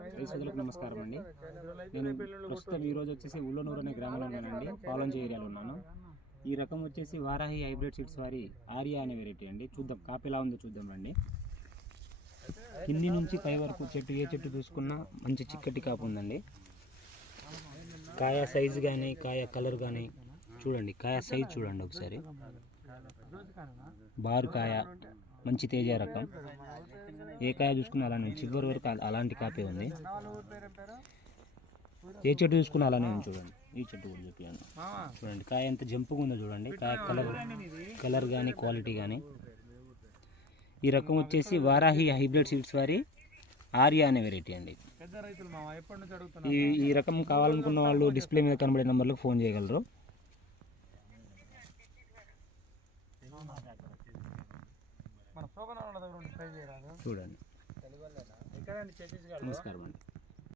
రైతులకు నమస్కారం అండి. నేను ప్రస్తుతం ఈరోజు వచ్చేసి ఉల్లనూరు అనే గ్రామంలో ఉన్నానండి. పాలంజీ ఏరియాలో ఉన్నాను. ఈ రకం వచ్చేసి వారాహి హైబ్రిడ్ సీడ్స్ వారి ఆర్యా అనే వెరైటీ అండి. చూద్దాం కాపు ఎలా ఉందో చూద్దాం రండి. కింది నుంచి పై వరకు చెట్టు ఏ చెట్టు చూసుకున్నా మంచి చిక్కటి కాపు ఉందండి. కాయ సైజు కానీ కాయ కలర్ కానీ చూడండి, కాయ సైజు చూడండి ఒకసారి. బారు కాయ, మంచి తేజ రకం. ఏ కాయ చూసుకున్నా అలానే చివరి వరకు అలాంటి కాపే ఉంది. ఏ చెట్టు చూసుకున్నా అలానే ఉంది చూడండి. ఈ చెట్టు కూడా చెప్పాను చూడండి, కాయ ఎంత జంపుగా ఉందో చూడండి. కాయ కలర్ కానీ క్వాలిటీ కానీ. ఈ రకం వచ్చేసి వారాహి హైబ్రిడ్ సీడ్స్ వారి ఆర్యా అనే వెరైటీ అండి. ఈ రకం కావాలనుకున్న వాళ్ళు డిస్ప్లే మీద కనబడే నెంబర్లకు ఫోన్ చేయగలరు. చూడండి. నమస్కారం అండి.